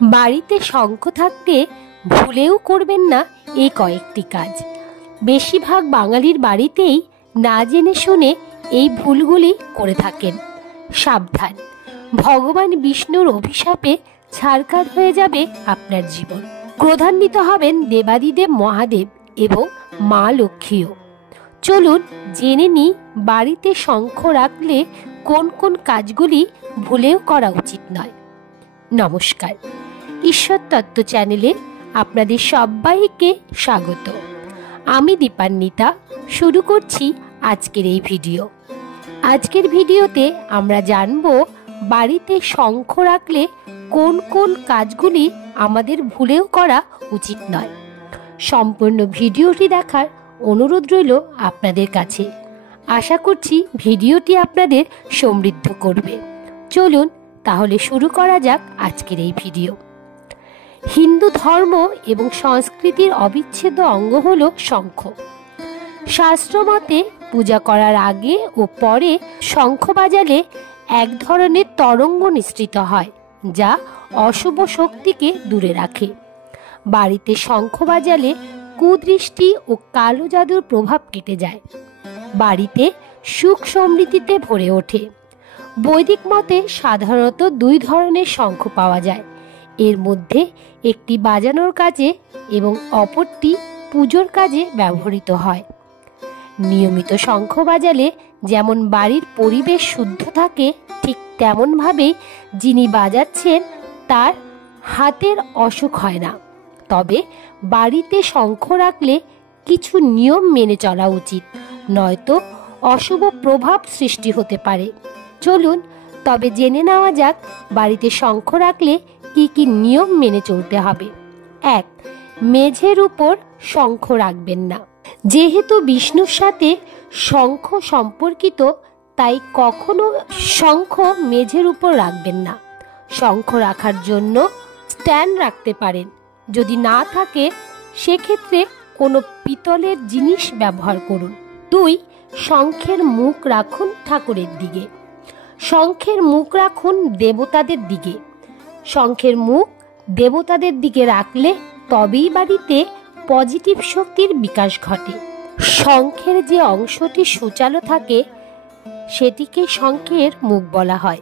বাড়িতে শঙ্খ থাকতে ভুলেও করবেন না এই কয়েকটি কাজ। বেশিরভাগ বাঙালির বাড়িতেই না জেনে শুনে এই ভুলগুলি করে থাকেন। সাবধান, ভগবান বিষ্ণুর অভিশাপে ছারখার হয়ে যাবে আপনার জীবন। ক্রোধান্বিত হবেন দেবাদিদেব মহাদেব এবং মা লক্ষ্মীও। চলুন জেনে নিই বাড়িতে শঙ্খ রাখলে কোন কোন কাজগুলি ভুলেও করা উচিত নয়। নমস্কার, ঈশ্বর তত্ত্ব চ্যানেলে আপনাদের সবাইকে স্বাগত। আমি দীপান্বিতা শুরু করছি আজকের এই ভিডিও। আজকের ভিডিওতে আমরা জানব বাড়িতে শঙ্খ রাখলে কোন কোন কাজগুলি আমাদের ভুলেও করা উচিত নয়। সম্পূর্ণ ভিডিওটি দেখার অনুরোধ রইল আপনাদের কাছে। আশা করছি ভিডিওটি আপনাদের সমৃদ্ধ করবে। চলুন তাহলে শুরু করা যাক আজকের এই ভিডিও। হিন্দু ধর্ম এবং সংস্কৃতির অবিচ্ছেদ্য অঙ্গ হল শঙ্খ। শাস্ত্রমতে পূজা করার আগে ও পরে শঙ্খ বাজালে এক ধরনের তরঙ্গ নিঃসৃত হয়, যা অশুভ শক্তিকে দূরে রাখে। বাড়িতে শঙ্খ বাজালে কুদৃষ্টি ও কালো জাদুর প্রভাব কেটে যায়। বাড়িতে সুখ সমৃদ্ধিতে ভরে ওঠে। বৈদিক মতে সাধারণত দুই ধরনের শঙ্খ পাওয়া যায়। এর মধ্যে একটি বাজানোর কাজে এবং অপরটি পুজোর কাজে ব্যবহৃত হয়। নিয়মিত শঙ্খ বাজালে যেমন বাড়ির পরিবেশ শুদ্ধ থাকে, ঠিক তেমনভাবেই যিনি বাজাচ্ছেন তার হাতের অসুখ হয় না। তবে বাড়িতে শঙ্খ রাখলে কিছু নিয়ম মেনে চলা উচিত, নয়তো অশুভ প্রভাব সৃষ্টি হতে পারে। চলুন তবে জেনে নেওয়া যাক বাড়িতে শঙ্খ রাখলে কি কি নিয়ম মেনে চলতে হবে। 1. মেঝের উপর শঙ্খ রাখবেন না। যেহেতু বিষ্ণুর সাথে শঙ্খ সম্পর্কিত, তাই কখনো শঙ্খ মেঝের উপর রাখবেন না। শঙ্খ রাখার জন্য স্ট্যান্ড রাখতে পারেন। যদি না থাকে সেক্ষেত্রে কোনো পিতলের জিনিস ব্যবহার করুন। 2. শঙ্খের মুখ রাখুন ঠাকুরের দিকে। শঙ্খের মুখ রাখুন দেবতাদের দিকে। শঙ্খের মুখ দেবতাদের দিকে রাখলে তবেই বাড়িতে পজিটিভ শক্তির বিকাশ ঘটে। শঙ্খের যে অংশটি সূচালো থাকে সেটিকে শঙ্খের মুখ বলা হয়।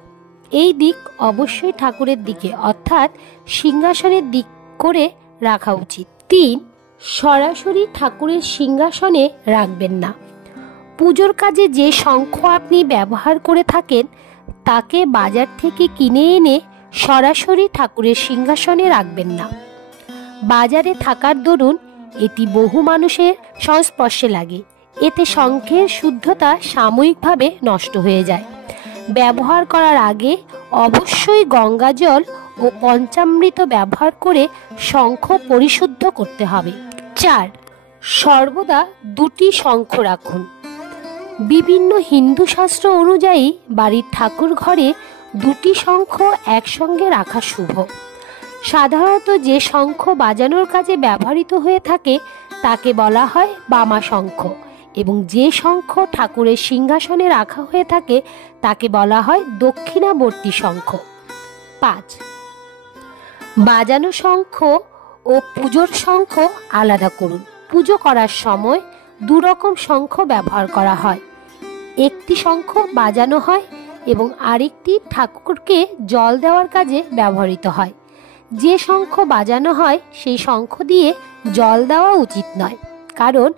এই দিক অবশ্যই ঠাকুরের দিকে অর্থাৎ সিংহাসনের দিক করে রাখা উচিত। 3. সরাসরি ঠাকুরের সিংহাসনে রাখবেন না। পুজোর কাজে যে শঙ্খ আপনি ব্যবহার করে থাকেন তাকে বাজার থেকে কিনে এনে সরাসরি ঠাকুরের সিংহাসনে রাখবেন না। বাজারে থাকার দরুন এটি বহু মানুষের সংস্পর্শে লাগে। এতে শঙ্খের শুদ্ধতা সাময়িকভাবে নষ্ট হয়ে যায়। ব্যবহার করার আগে অবশ্যই গঙ্গা জল ও পঞ্চামৃত ব্যবহার করে শঙ্খ পরিশুদ্ধ করতে হবে। 4. সর্বদা দুটি শঙ্খ রাখুন। বিভিন্ন হিন্দু শাস্ত্র অনুযায়ী বাড়ির ঠাকুর ঘরে দুটি শঙ্খ একসঙ্গে রাখা শুভ। সাধারণত যে শঙ্খ বাজানোর কাজে ব্যবহৃত হয়ে থাকে তাকে বলা হয় বামা শঙ্খ, এবং যে শঙ্খ ঠাকুরের সিংহাসনে রাখা হয়ে থাকে তাকে বলা হয় দক্ষিণাবর্তী শঙ্খ। 5. বাজানো শঙ্খ ও পুজোর শঙ্খ আলাদা করুন। পুজো করার সময় দুরকম শঙ্খ ব্যবহার করা হয়। একটি শঙ্খ বাজানো হয় এবং আরেকটি ঠাকুরকে জল দেওয়ার কাজে ব্যবহৃত হয়। যে শঙ্খ বাজানো হয় সেই শঙ্খ দিয়ে জল দেওয়া উচিত নয়, কারণ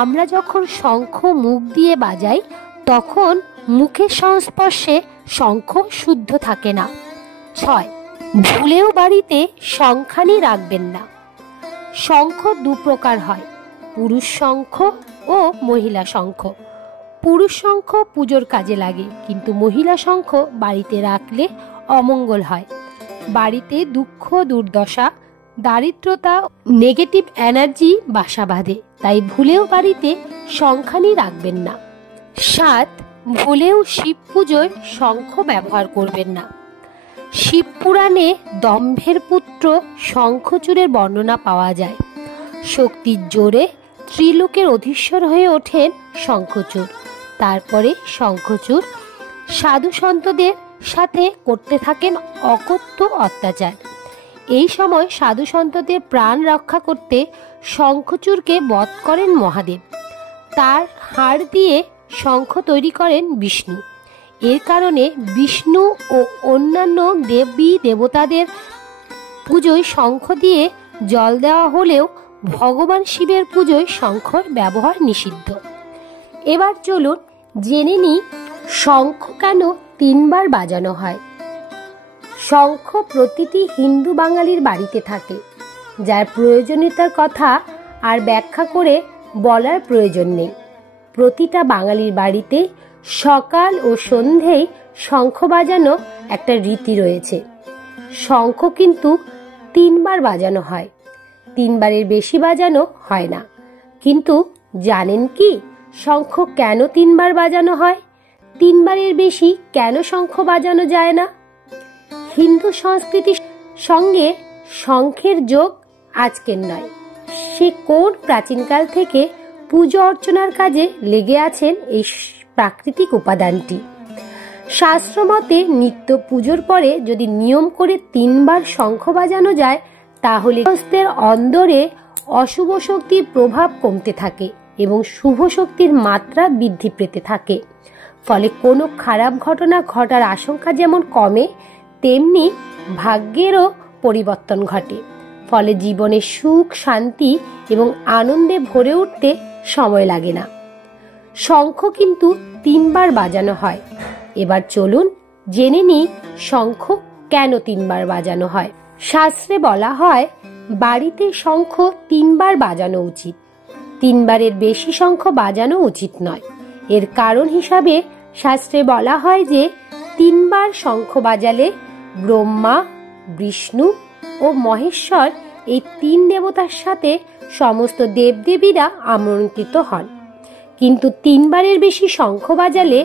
আমরা যখন শঙ্খ মুখ দিয়ে বাজাই তখন মুখের সংস্পর্শে শঙ্খ শুদ্ধ থাকে না। 6. ভুলেও বাড়িতে শঙ্খানি রাখবেন না। শঙ্খ দু প্রকার হয়, পুরুষ শঙ্খ ও মহিলা শঙ্খ। পুরুষ শঙ্খ পুজোর কাজে লাগে, কিন্তু মহিলা শঙ্খ বাড়িতে রাখলে অমঙ্গল হয়। বাড়িতে দুঃখ, দুর্দশা, দারিদ্রতা, নেগেটিভ এনার্জি বাসা বাঁধে, তাই ভুলেও বাড়িতে শঙ্খানি রাখবেন না। 7. ভুলেও শিব পুজোয় শঙ্খ ব্যবহার করবেন না। শিব পুরাণে দম্ভের পুত্র শঙ্খচূড়ের বর্ণনা পাওয়া যায়। শক্তির জোরে ত্রিলোকের অধীশ্বর হয়ে ওঠেন শঙ্খচূড়। তারপরে শঙ্খচূড় সাধু সন্তদের সাথে করতে থাকেন অকথ্য অত্যাচার। এই সময় সাধু সন্তদের প্রাণ রক্ষা করতে শঙ্খচূড়কে বধ করেন মহাদেব। তার হাড় দিয়ে শঙ্খ তৈরি করেন বিষ্ণু। এর কারণে বিষ্ণু ও অন্যান্য দেবী দেবতাদের পুজোয় শঙ্খ দিয়ে জল দেওয়া হলেও ভগবান শিবের পুজোয় শঙ্খর ব্যবহার নিষিদ্ধ। এবার চলুন জেনে নিই শঙ্খ কেন 3 বার বাজানো হয়। শঙ্খ প্রতিটি হিন্দু বাঙালির বাড়িতে থাকে, যার প্রয়োজনীয়তার কথা আর ব্যাখ্যা করে বলার প্রয়োজন নেই। প্রতিটা বাঙালির বাড়িতে সকাল ও সন্ধেয় শঙ্খ বাজানো একটা রীতি রয়েছে। শঙ্খ কিন্তু 3 বার বাজানো হয়, 3 বারের বেশি বাজানো হয় না। কিন্তু জানেন কি শঙ্খ কেন 3 বার বাজানো হয়? 3 বারের বেশি কেন শঙ্খ বাজানো যায় না? হিন্দু সংস্কৃতির সঙ্গে শঙ্খের যোগ আজকের নয়, সে কোন প্রাচীনকাল থেকে পুজো অর্চনার কাজে লেগে আছেন এই প্রাকৃতিক উপাদানটি। শাস্ত্রমতে নিত্য পুজোর পরে যদি নিয়ম করে 3 বার শঙ্খ বাজানো যায় তাহলে গৃহস্থের অন্দরে অশুভ শক্তির প্রভাব কমতে থাকে এবং শুভ শক্তির মাত্রা বৃদ্ধি পেতে থাকে। ফলে কোনো খারাপ ঘটনা ঘটার আশঙ্কা যেমন কমে, তেমনি ভাগ্যেরও পরিবর্তন ঘটে। ফলে জীবনে সুখ, শান্তি এবং আনন্দে ভরে উঠতে সময় লাগে না। শঙ্খ কিন্তু 3 বার বাজানো হয়। এবার চলুন জেনে নিই শঙ্খ কেন 3 বার বাজানো হয়। শাস্ত্রে বলা হয় বাড়িতে শঙ্খ 3 বার বাজানো উচিত, 3 বারের বেশি শঙ্খ বাজানো উচিত নয়। এর কারণ হিসাবে শাস্ত্রে বলা হয় যে 3 বার শঙ্খ বাজালে ব্রহ্মা, বিষ্ণু ও মহেশ্বর এই 3 দেবতার সাথে সমস্ত দেবদেবীরা আমন্ত্রিত হন। কিন্তু 3 বারের বেশি শঙ্খ বাজালে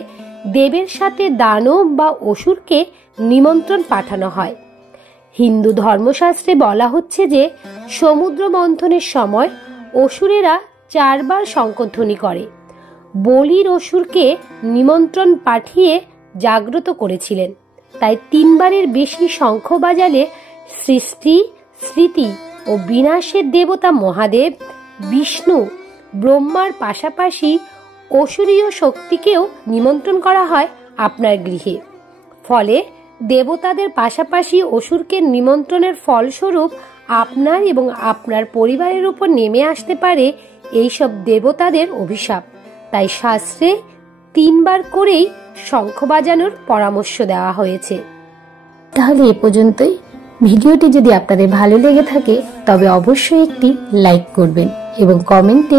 দেবের সাথে দানব বা অসুরকে নিমন্ত্রণ পাঠানো হয়। হিন্দু ধর্মশাস্ত্রে বলা হচ্ছে যে সমুদ্র মন্থনের সময় অসুরেরা 4 বার শঙ্খধ্বনি করে বলির অসুরকে নিমন্ত্রণ পাঠিয়ে জাগ্রত করেছিলেন। তাই 3 বারের বেশি শঙ্খ বাজালে সৃষ্টি, স্মৃতি ও বিনাশের দেবতা মহাদেব, বিষ্ণু, ব্রহ্মার পাশাপাশি অসুরীয় শক্তিকেও নিমন্ত্রণ করা হয় আপনার গৃহে। ফলে দেবতাদের পাশাপাশি অসুরকে নিমন্ত্রণের ফলস্বরূপ আপনার এবং আপনার পরিবারের উপর নেমে আসতে পারে এইসব দেবতাদের অভিশাপ। তাই শাস্ত্রে 3 বার করেই শঙ্খ বাজানোর পরামর্শ দেওয়া হয়েছে। তাহলে এ পর্যন্তই। ভিডিওটি যদি আপনাদের ভালো লেগে থাকে তবে অবশ্যই একটি লাইক করবেন এবং কমেন্টে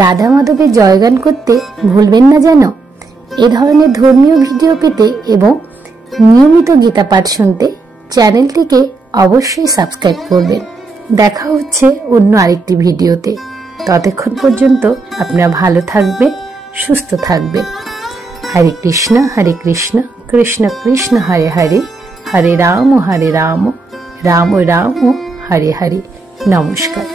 রাধা মাধবের জয়গান করতে ভুলবেন না যেন। এ ধরনের ধর্মীয় ভিডিও পেতে এবং নিয়মিত গীতা পাঠ শুনতে চ্যানেলটিকে অবশ্যই সাবস্ক্রাইব করবেন। দেখা হচ্ছে অন্য আরেকটি ভিডিওতে। ততক্ষণ পর্যন্ত আপনারা ভালো থাকবেন, সুস্থ থাকবেন। হরে কৃষ্ণ কৃষ্ণ কৃষ্ণ হরে হরে, হরে রাম রাম রাম হরে হরে। নমস্কার।